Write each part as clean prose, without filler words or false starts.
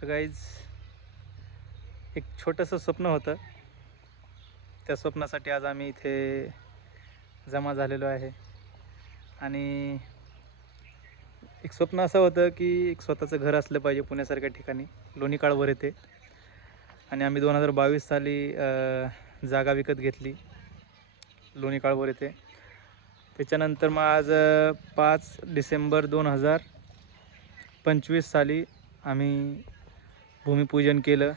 तर गाईज एक छोटंसं स्वप्न होतं. त्या स्वप्नासाठी आज आम्ही इथे जमा झालेलो आहे. आणि एक स्वप्न असं होतं की एक स्वतःचं घर असलं पाहिजे पुण्यासारख्या ठिकाणी, लोणी काळभोर येथे. आणि आम्ही 2022 साली जागा विकत घेतली लोणी काळभोर येथे. त्याच्यानंतर मग आज 5 डिसेंबर 2025 साली आम्ही भूमिपूजन केलं.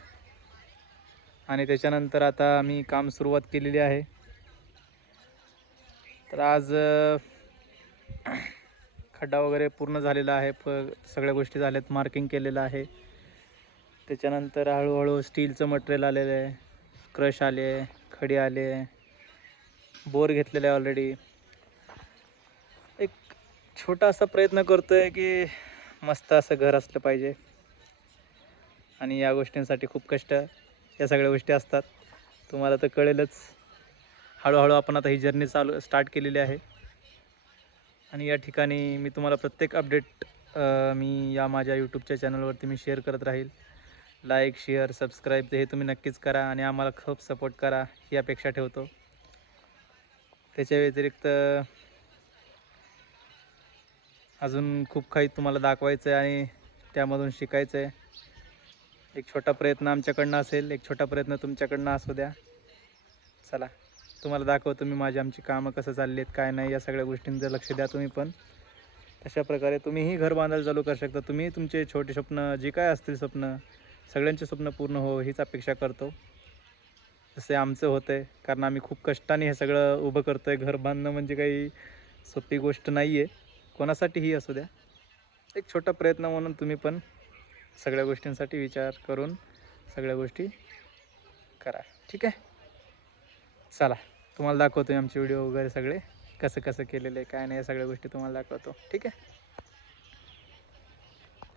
आणि त्याच्यानंतर आता आम्ही काम सुरुवात केलेली आहे. तर आज खड्डा वगैरे पूर्ण झालेला आहे. सगळ्या गोष्टी झाल्यात, मार्किंग केलेलं आहे. त्याच्यानंतर हळूहळू स्टीलचं मटेरियल आलेलं आहे, क्रश आले, खडी आले, बोर घेतलेले आहे ऑलरेडी. एक छोटा असा प्रयत्न करतो आहे की मस्त असं घर असलं पाहिजे. आणि या गोष्टींसाठी खूप कष्ट, या सगळ्या गोष्टी असतात. तुम्हाला तर कळेलच. हळूहळू आपण आता ही जर्नी स्टार्ट केलेली आहे. आणि या ठिकाणी मी तुम्हाला प्रत्येक अपडेट मी या माझ्या यूट्यूबच्या चॅनलवरती मी शेअर करत राहील. लाईक, शेअर, सबस्क्राईब हे तुम्ही नक्कीच करा आणि आम्हाला खूप सपोर्ट करा ही अपेक्षा ठेवतो. त्याच्या व्यतिरिक्त अजून खूप काही तुम्हाला दाखवायचं आहे आणि त्यामधून शिकायचं आहे. एक छोटा प्रयत्न आमच्याकडनं असेल, एक छोटा प्रयत्न तुमच्याकडनं असू द्या. चला, तुम्हाला दाखवतो मी आमची कामं कसं चालली आहेत, काय नाही, या सगळ्या गोष्टींचं लक्ष द्या तुम्ही पण. तशा प्रकारे तुम्हीही घर बांधायला चालू करू शकता. तुम्ही तुमचे छोटे स्वप्न जे काय असतील स्वप्न, सगळ्यांचे स्वप्न पूर्ण हो हीच अपेक्षा करतो. जसे आमचं होतं आहे, कारण आम्ही खूप कष्टाने हे सगळं उभं करतो आहे. घर बांधणं म्हणजे काही सोपी गोष्ट नाही आहे, कोणासाठीही असू द्या. एक छोटा प्रयत्न म्हणून तुम्ही पण सगळ्या गोष्टींसाठी विचार करून सगळ्या गोष्टी करा. ठीक आहे. चला, तुम्हाला दाखवतो आमचे व्हिडिओ वगैरे सगळे कसं कसं केलेलं आहे, काय नाही, या सगळ्या गोष्टी तुम्हाला दाखवतो. ठीक आहे.